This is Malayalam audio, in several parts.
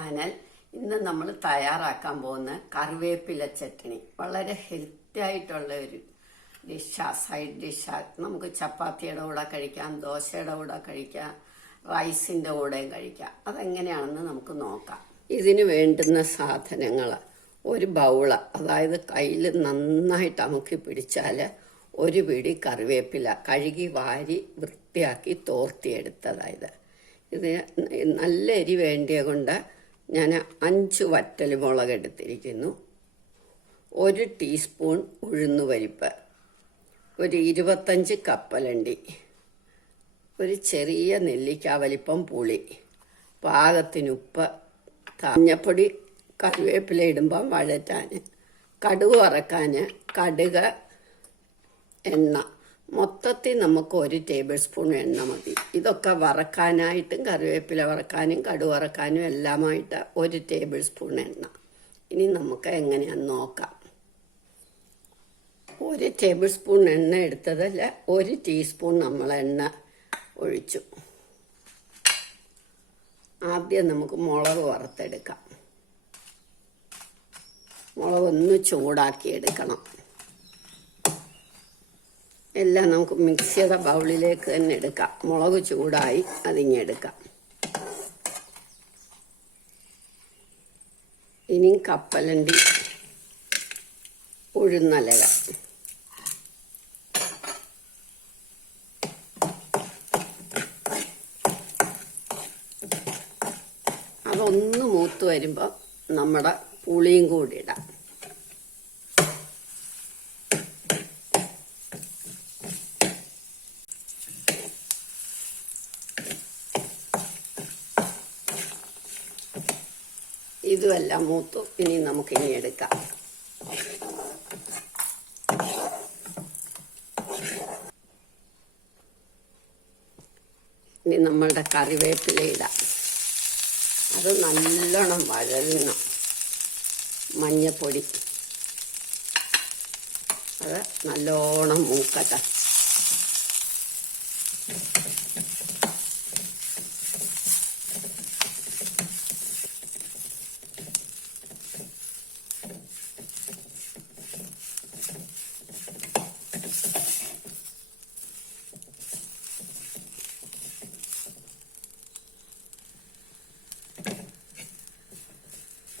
ചാനൽ. ഇന്ന് നമ്മൾ തയ്യാറാക്കാൻ പോകുന്ന കറിവേപ്പില ചട്നി വളരെ ഹെൽത്തി ആയിട്ടുള്ള ഒരു സൈഡ് ഡിഷാണ്. നമുക്ക് ചപ്പാത്തിയുടെ കൂടെ കഴിക്കാം, ദോശയുടെ കൂടെ കഴിക്കാം, റൈസിൻ്റെ കൂടെയും കഴിക്കാം. അതെങ്ങനെയാണെന്ന് നമുക്ക് നോക്കാം. ഇതിന് വേണ്ടുന്ന സാധനങ്ങൾ: ഒരു ബൗള്, അതായത് കയ്യിൽ നന്നായിട്ട് അമുക്കി പിടിച്ചാൽ ഒരു പിടി കറിവേപ്പില കഴുകി വാരി വൃത്തിയാക്കി തോർത്തിയെടുത്തതായത്. ഇത് നല്ല എരി വേണ്ടിയ കൊണ്ട് ഞാൻ 5 വറ്റൽ മുളക് എടുത്തിരിക്കുന്നു. 1 ടീസ്പൂൺ ഉഴുന്നുപരിപ്പ്, ഒരു 25 കപ്പലണ്ടി, ഒരു ചെറിയ നെല്ലിക്ക വലിപ്പം പുളി, പാകത്തിന് ഉപ്പ്, മഞ്ഞപ്പൊടി, കറിവേപ്പില ഇടുമ്പം വഴറ്റാൻ, കടുക് വറക്കാൻ കടുക്, എണ്ണ. മൊത്തത്തിൽ നമുക്ക് 1 ടേബിൾ സ്പൂൺ എണ്ണ മതി. ഇതൊക്കെ വറക്കാനായിട്ടും കറിവേപ്പില വറക്കാനും കടുക് വറക്കാനും എല്ലാമായിട്ട് 1 ടേബിൾ സ്പൂൺ എണ്ണ. ഇനി നമുക്ക് എങ്ങനെയാണെന്ന് നോക്കാം. 1 ടേബിൾ സ്പൂൺ എണ്ണ എടുത്തതല്ല, 1 ടീസ്പൂൺ നമ്മൾ എണ്ണ ഒഴിച്ചു. ആദ്യം നമുക്ക് മുളക് വറുത്തെടുക്കാം. മുളക് ഒന്ന് ചൂടാക്കി എടുക്കണം. എല്ലാം നമുക്ക് മിക്സിയുടെ ബൗളിലേക്ക് തന്നെ എടുക്കാം. മുളക് ചൂടായി അതിങ്ങെടുക്കാം. ഇനിയും കപ്പലണ്ടി, ഉഴുന്നലക, അതൊന്ന് മൂത്ത് വരുമ്പോൾ നമ്മുടെ പുളിയും കൂടി ഇടാം. ഇതുമെല്ലാം മൂത്തു. ഇനി നമുക്കിനി എടുക്കാം. ഇനി നമ്മളുടെ കറിവേപ്പില ഇടാം. അത് നല്ലോണം വഴലണം. മഞ്ഞപ്പൊടി, അത് നല്ലോണം മൂക്കട്ടെ.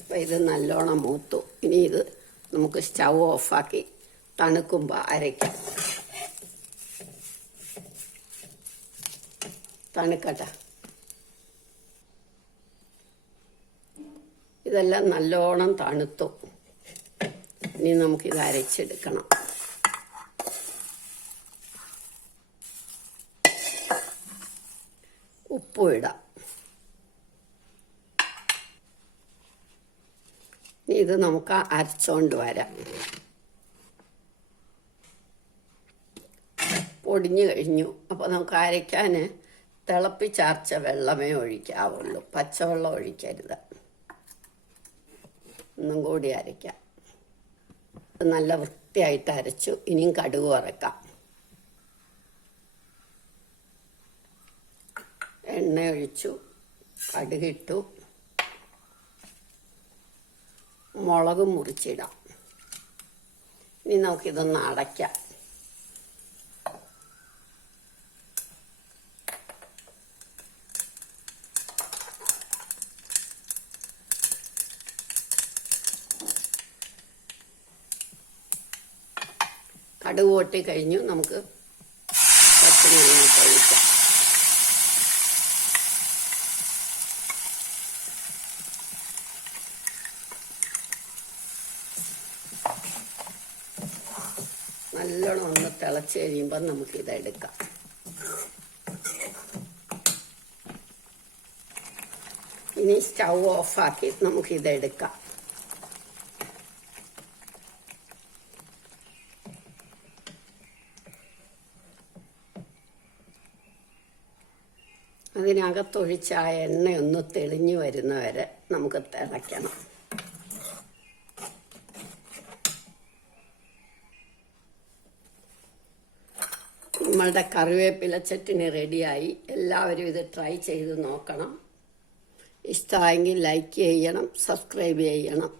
അപ്പം ഇത് നല്ലോണം മൂത്തു. ഇനി ഇത് നമുക്ക് സ്റ്റൗ ഓഫാക്കി തണുക്കുമ്പോൾ അരയ്ക്കാം. തണുക്കട്ടെ. ഇതെല്ലാം നല്ലോണം തണുത്തു. ഇനി നമുക്കിത് അരച്ചെടുക്കണം. ഉപ്പും ഇടാം. ഇത് നമുക്ക് അരച്ചോണ്ട് വരാം. പൊടിഞ്ഞു കഴിഞ്ഞു. അപ്പോൾ നമുക്ക് അരയ്ക്കാൻ തിളപ്പിച്ചാർച്ച വെള്ളമേ ഒഴിക്കാവുള്ളൂ, പച്ചവെള്ളം ഒഴിക്കരുത്. ഒന്നും കൂടി അരയ്ക്കാം. നല്ല വൃത്തിയായിട്ട് അരച്ചു. ഇനിയും കടുക് വറക്കാം. എണ്ണ ഒഴിച്ചു, കടുകിട്ടു, മുളക് മുറിച്ചിടാം. ഇനി നമുക്കിതൊന്ന് അടയ്ക്കാം. കടുക് പൊട്ടി കഴിഞ്ഞു. നമുക്ക് പച്ചമുളക് ഒഴിക്കാം. നല്ലോണം ഒന്ന് തിളച്ച് കഴിയുമ്പോൾ നമുക്കിതെടുക്കാം. ഇനി സ്റ്റൗ ഓഫാക്കി നമുക്കിതെടുക്കാം. അതിനകത്തൊഴിച്ച ആ എണ്ണയൊന്ന് തെളിഞ്ഞു വരുന്നവരെ നമുക്ക് തിളയ്ക്കണം. നമ്മളുടെ കറിവേപ്പില ചട്നി റെഡിയായി. എല്ലാവരും ഇത് ട്രൈ ചെയ്ത് നോക്കണം. ഇഷ്ടമായെങ്കിൽ ലൈക്ക് ചെയ്യണം, സബ്സ്ക്രൈബ് ചെയ്യണം.